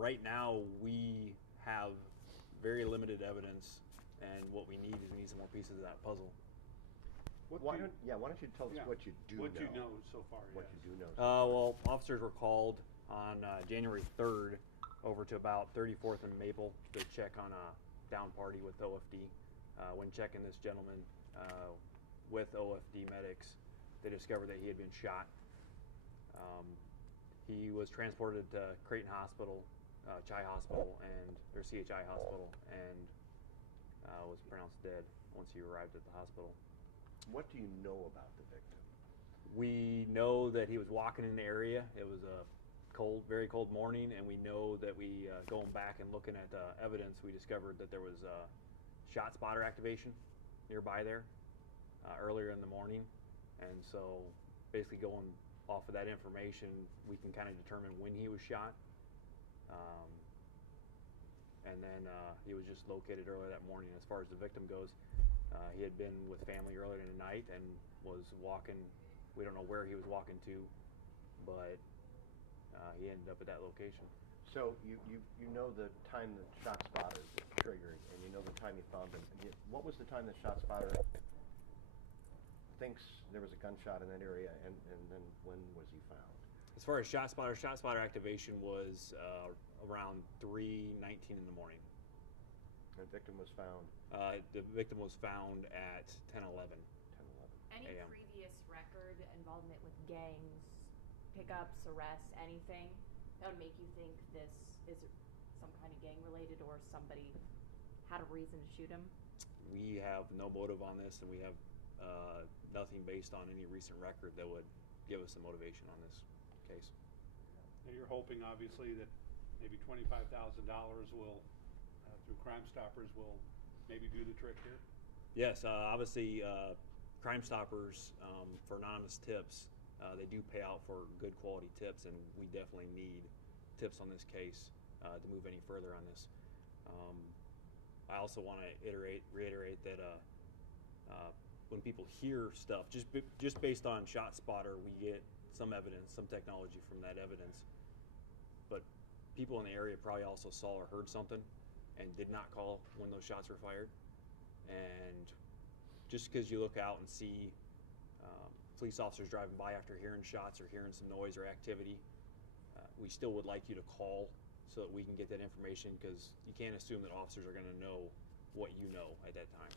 Right now, we have very limited evidence, and what we need is we need some more pieces of that puzzle. Why don't you tell us what you do know? What you know so far, What yes. you do know. Well, officers were called on January 3rd over to about 34th and Maple to check on a down party with OFD. When checking this gentleman with OFD medics, they discovered that he had been shot. He was transported to Creighton Hospital, Chi Hospital, or CHI Hospital, and was pronounced dead once he arrived at the hospital. What do you know about the victim? We know that he was walking in the area. It was a cold, very cold morning, and we know that going back and looking at evidence, we discovered that there was shot spotter activation nearby there earlier in the morning, and so basically going off of that information, we can kind of determine when he was shot. And then he was just located earlier that morning. As far as the victim goes, he had been with family earlier in the night and was walking. We don't know where he was walking to, but he ended up at that location. So you know the time that shot spotter triggered, and you know the time you found him. What was the time that shot spotter thinks there was a gunshot in that area, and then when was he found? As far as shot spotter activation was around 3:19 in the morning. The victim was found? The victim was found at 10:11. 10:11. Any AM. previous record, involvement with gangs, pickups, arrests, anything that would make you think this is some kind of gang related, or somebody had a reason to shoot him? We have no motive on this, and we have nothing based on any recent record that would give us a motivation on this case. And you're hoping, obviously, that maybe $25,000 will, through Crime Stoppers, will maybe do the trick here? Yes, obviously, Crime Stoppers, for anonymous tips, they do pay out for good quality tips, and we definitely need tips on this case to move any further on this. I also want to reiterate that when people hear stuff, just based on shot spotter, we get some evidence, some technology from that evidence, but people in the area probably also saw or heard something and did not call when those shots were fired. And just because you look out and see police officers driving by after hearing shots or hearing some noise or activity, we still would like you to call so that we can get that information, because you can't assume that officers are going to know what you know at that time.